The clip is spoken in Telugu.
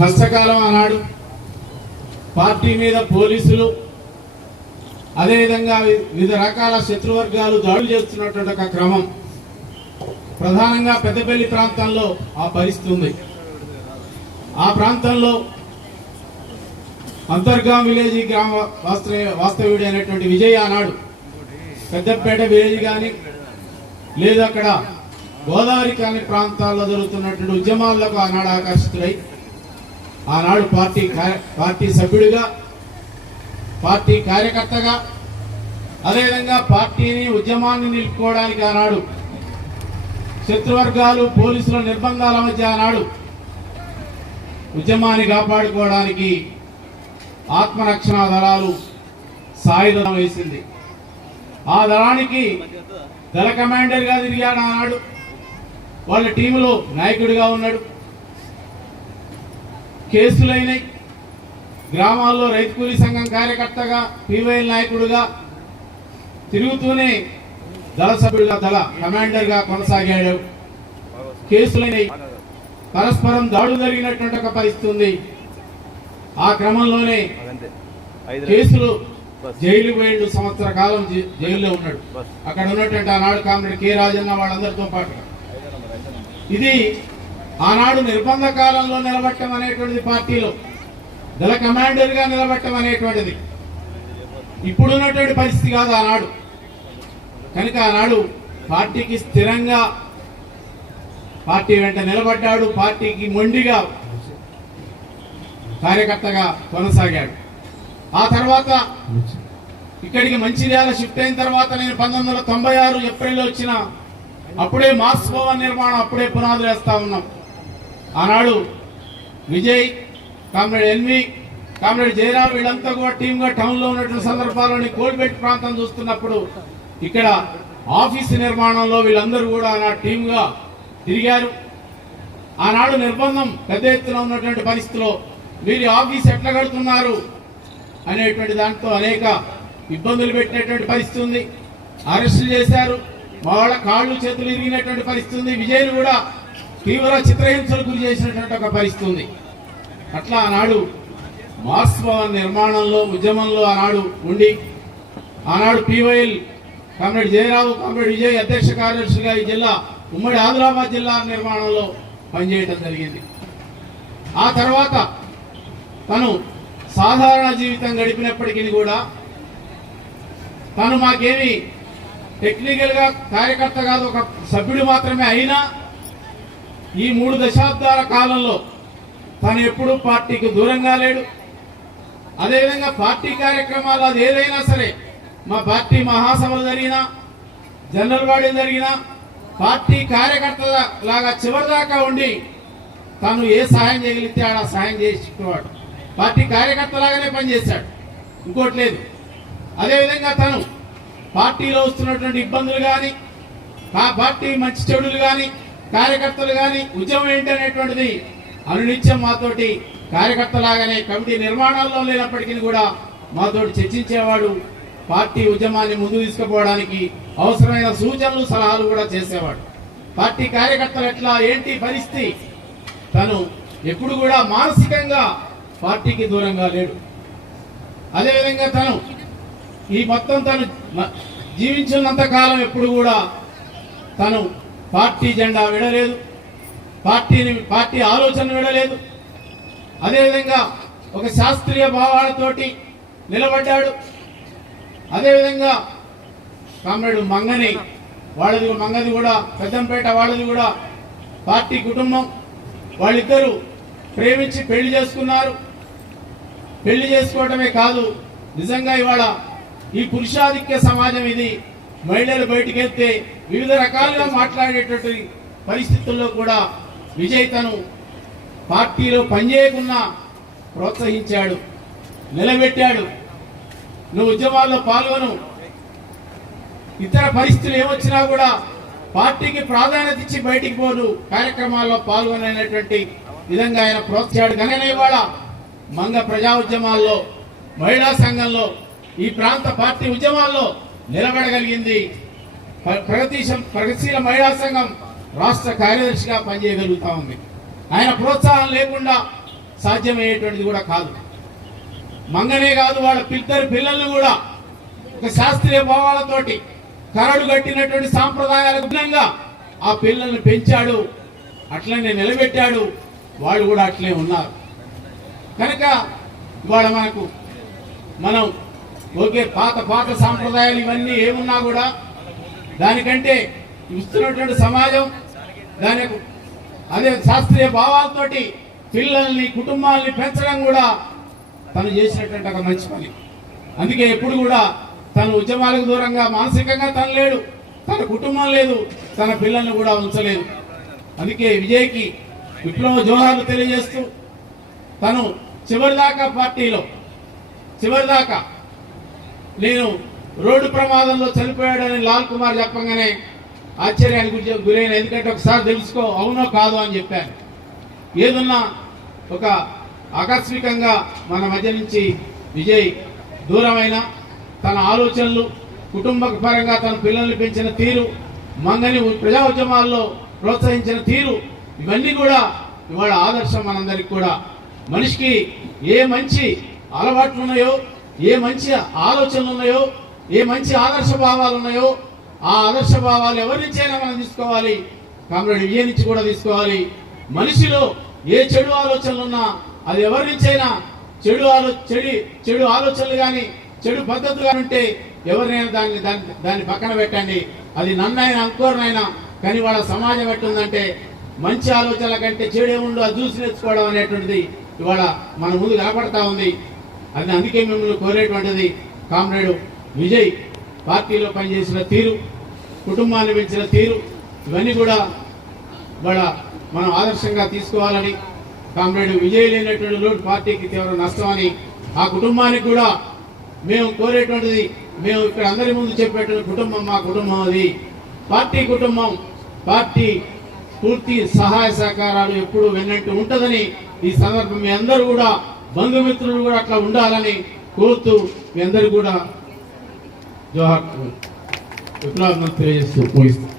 కష్టకాలం ఆనాడు పార్టీ మీద పోలీసులు అదేవిధంగా వివిధ రకాల శత్రువర్గాలు దాడులు చేస్తున్నటువంటి ఒక క్రమం ప్రధానంగా పెద్దపల్లి ప్రాంతంలో ఆ పరిస్థితి ఉంది. ఆ ప్రాంతంలో అంతర్గాం విలేజ్ గ్రామ వాస్తవ్యుడు అయినటువంటి విజయ్ ఆనాడు పెద్దపేట విలేజ్ కానీ లేదా అక్కడ గోదావరి కాని ప్రాంతాల్లో జరుగుతున్నటువంటి ఉద్యమాలకు ఆనాడు ఆకర్షితులై ఆనాడు పార్టీ సభ్యుడిగా పార్టీ కార్యకర్తగా అదేవిధంగా పార్టీని ఉద్యమాన్ని నిలుపుకోవడానికి ఆనాడు శత్రువర్గాలు పోలీసుల నిర్బంధాల మధ్య ఆనాడు ఉద్యమాన్ని కాపాడుకోవడానికి ఆత్మరక్షణ దళాలు సాయుధం వేసింది. ఆ దళానికి దళ కమాండర్గా తిరిగాడు ఆనాడు. వాళ్ళ టీములో నాయకుడిగా ఉన్నాడు. కేసులైనవి. గ్రామాల్లో రైతు కూలీ సంఘం కార్యకర్తగా పీవైఎల్ నాయకుడిగా తిరుగుతూనే దళ సభ్యుడిగా దళ కమాండర్గా కొనసాగాడు. కేసులైనవి. పరస్పరం దాడులు జరిగినటువంటి ఒక పరిస్థితి ఉంది. ఆ క్రమంలోనే కేసులు జైలు పోయిండు. సంవత్సర కాలం జైల్లో ఉన్నాడు. అక్కడ ఉన్నటువంటి ఆనాడు కామ్రేడ్ కె రాజన్న వాళ్ళందరితో పాటు ఇది ఆనాడు నిర్బంధ కాలంలో నిలబట్టం అనేటువంటిది పార్టీలో దళ కమాండర్ గా నిలబట్టం అనేటువంటిది ఇప్పుడున్నటువంటి పరిస్థితి కాదు ఆనాడు. కనుక ఆనాడు పార్టీకి స్థిరంగా పార్టీ వెంట నిలబడ్డాడు. పార్టీకి మొండిగా కార్యకర్తగా కొనసాగాడు. ఆ తర్వాత ఇక్కడికి మంచిర్యాల షిఫ్ట్ అయిన తర్వాత నేను 1996 ఏప్రిల్లో వచ్చిన అప్పుడే మార్క్స్ భవన్ నిర్మాణం అప్పుడే పునాదులు వేస్తా ఉన్నాం. ఆనాడు Vijay, comrade N V, comrade Jayaram వీళ్ళంతా కూడా టీమ్గా టౌన్లో ఉన్నటువంటి సందర్భాల్లోని కోల్బెట్ ప్రాంతం చూస్తున్నప్పుడు ఇక్కడ ఆఫీసు నిర్మాణంలో వీళ్ళందరూ కూడా ఆనాడు టీమ్గా తిరిగారు. ఆనాడు నిర్బంధం పెద్ద ఎత్తున ఉన్నటువంటి పరిస్థితిలో మీరు ఆఫీస్ ఎట్లా కడుతున్నారు అనేటువంటి దాంతో అనేక ఇబ్బందులు పెట్టినటువంటి పరిస్థితి ఉంది. అరెస్టులు చేశారు. వాళ్ళ కాళ్ళు చేతులు ఇరిగినటువంటి పరిస్థితి ఉంది. విజయ్ను కూడా తీవ్ర చిత్రహింసలు గురి చేసినటువంటి ఒక పరిస్థితి ఉంది. అట్లా ఆనాడు మార్క్స్ భవన్ నిర్మాణంలో ఉద్యమంలో ఆనాడు ఉండి ఆనాడు PYL comrade Jayarao, comrade Vijay అధ్యక్ష కార్యదర్శిగా ఈ జిల్లా ఉమ్మడి ఆదిలాబాద్ జిల్లా నిర్మాణంలో పనిచేయడం జరిగింది. ఆ తర్వాత తను సాధారణ జీవితం గడిపినప్పటికీ కూడా తను మాకేమి టెక్నికల్ గా కార్యకర్త కాదు, ఒక సభ్యుడు మాత్రమే అయినా ఈ 3 దశాబ్దాల కాలంలో తను ఎప్పుడూ పార్టీకి దూరంగా లేడు. అదేవిధంగా పార్టీ కార్యక్రమాలు అది ఏదైనా సరే, మా పార్టీ మహాసభలు జరిగినా జనరల్ బాడీ జరిగినా పార్టీ కార్యకర్త లాగా చివరిదాకా ఉండి తను ఏ సహాయం చేయగలిగితే ఆ సహాయం చేసేవాడు. పార్టీ కార్యకర్త లాగానే పనిచేశాడు, ఇంకోటి లేదు. అదేవిధంగా తను పార్టీలో వస్తున్నటువంటి ఇబ్బందులు కానీ పార్టీ మంచి చెడులు కానీ కార్యకర్తలు కానీ ఉద్యమం ఏంటనేటువంటిది అనునిత్యం మాతోటి కార్యకర్తలాగానే కమిటీ నిర్మాణాల్లో లేనప్పటికీ కూడా మాతోటి చర్చించేవాడు. పార్టీ ఉద్యమాన్ని ముందుకు తీసుకుపోవడానికి అవసరమైన సూచనలు సలహాలు కూడా చేసేవాడు. పార్టీ కార్యకర్తలు ఎట్లా ఏంటి పరిస్థితి, తను ఎప్పుడు కూడా మానసికంగా పార్టీకి దూరంగా లేడు. అదేవిధంగా తను ఈ మొత్తం తను జీవించినంత కాలం ఎప్పుడు కూడా తను పార్టీ జెండా విడలేదు, పార్టీ ఆలోచన విడలేదు. అదేవిధంగా ఒక శాస్త్రీయ భావాలతోటి నిలబడ్డాడు. అదేవిధంగా కామ్రేడ్ మంగని మంగది కూడా పెద్దంపేట వాళ్ళది కూడా పార్టీ కుటుంబం. వాళ్ళిద్దరూ ప్రేమించి పెళ్లి చేసుకున్నారు. పెళ్లి చేసుకోవటమే కాదు, నిజంగా ఇవాళ ఈ పురుషాధిక్య సమాజం ఇది. మహిళలు బయటికి వెళ్తే వివిధ రకాలుగా మాట్లాడేటువంటి పరిస్థితుల్లో కూడా విజయ్ తను పార్టీలో పనిచేయకుండా ప్రోత్సహించాడు, నిలబెట్టాడు. నువ్వు ఉద్యమాల్లో పాల్గొను, ఇతర పరిస్థితులు ఏమొచ్చినా కూడా పార్టీకి ప్రాధాన్యత ఇచ్చి బయటికి పోను, కార్యక్రమాల్లో పాల్గొనేటువంటి విధంగా ఆయన ప్రోత్సహించాడు. కనుక ఇవాళ మంగ ప్రజా ఉద్యమాల్లో, మహిళా సంఘంలో, ఈ ప్రాంత పార్టీ ఉద్యమాల్లో నిలబడగలిగింది. ప్రగతిశీల మహిళా సంఘం రాష్ట్ర కార్యదర్శిగా పనిచేయగలుగుతా ఉంది. ఆయన ప్రోత్సాహం లేకుండా సాధ్యమయ్యేటువంటిది కూడా కాదు. మంగనే కాదు, వాళ్ళ ఇద్దరు పిల్లల్ని కూడా ఒక శాస్త్రీయ భావాలతోటి కరడు కట్టినటువంటి సాంప్రదాయాలకు భిన్నంగా ఆ పిల్లల్ని పెంచాడు, అట్లనే నిలబెట్టాడు. వాళ్ళు కూడా అట్లే ఉన్నారు. కనుక ఇవాళ మనం ఓకే పాత సాంప్రదాయాలు ఇవన్నీ ఏమున్నా కూడా దానికంటే ఇస్తున్నటువంటి సమాజం దానికి అదే శాస్త్రీయ భావాలతోటి పిల్లల్ని కుటుంబాలని పెంచడం కూడా తను చేసినటువంటి ఒక మంచి పని. అందుకే ఎప్పుడు కూడా తను ఉద్యమాలకు దూరంగా మానసికంగా తను లేడు, తన కుటుంబం లేదు, తన పిల్లల్ని కూడా ఉంచలేదు. అందుకే విజయ్కి విప్లవ జోహార్లు తెలియజేస్తూ తను చివరిదాకా పార్టీలో చివరిదాకా నేను రోడ్డు ప్రమాదంలో చనిపోయాడని లాల్ కుమార్ చెప్పగానే ఆశ్చర్యానికి గురైన. ఎందుకంటే ఒకసారి తెలుసుకో అవునో కాదో అని చెప్పాను. ఏదన్నా ఒక ఆకస్మికంగా మన మధ్య నుంచి విజయ్ దూరమైన తన ఆలోచనలు, కుటుంబ పరంగా తన పిల్లల్ని పెంచిన తీరు, మంగని ప్రజా ఉద్యమాల్లో ప్రోత్సహించిన తీరు, ఇవన్నీ కూడా ఇవాళ ఆదర్శం మనందరికి కూడా. మనిషికి ఏ మంచి అలవాట్లు ఉన్నాయో, ఏ మంచి ఆలోచనలు ఉన్నాయో, ఏ మంచి ఆదర్శ భావాలు ఉన్నాయో ఆ ఆదర్శ భావాలు ఎవరి నుంచైనా మనం తీసుకోవాలి. కామ్రేడ్ విజయ్ నుంచి కూడా తీసుకోవాలి. మనిషిలో ఏ చెడు ఆలోచనలు ఉన్నా అది ఎవరి నుంచైనా చెడు ఆలోచనలు కానీ చెడు పద్ధతులు కానీ ఉంటే ఎవరినైనా దాన్ని పక్కన పెట్టండి. అది నన్నైనా అంకోరనైనా. కానీ వాళ్ళ సమాజం ఎట్టుందంటే మంచి ఆలోచనల కంటే చెడే ఉండు అది చూసి నేర్చుకోవడం అనేటువంటిది ఇవాళ మన ముందు కనపడతా ఉంది. అది అందుకే మిమ్మల్ని కోరేటువంటిది కామ్రేడ్ విజయ్ పార్టీలో పనిచేసిన తీరు, కుటుంబాన్ని పెంచిన తీరు, ఇవన్నీ కూడా ఇవాళ మనం ఆదర్శంగా తీసుకోవాలని, కామ్రేడ్ విజయ్ లేనటువంటి లోటు పార్టీకి తీవ్ర నష్టం అని, ఆ కుటుంబానికి కూడా మేము కోరేటువంటిది, మేము ఇక్కడ అందరి ముందు చెప్పేటువంటి కుటుంబం మా కుటుంబం, అది పార్టీ కుటుంబం. పార్టీ పూర్తి సహాయ సహకారాలు ఎప్పుడు వెన్నంటూ ఉంటుందని ఈ సందర్భం మీ అందరూ కూడా బంధుమిత్రులు కూడా అట్లా ఉండాలని కోరుతూ మీ అందరూ కూడా జోహార్ విప్లవం తెలియజేస్తూ పోయిస్తాం.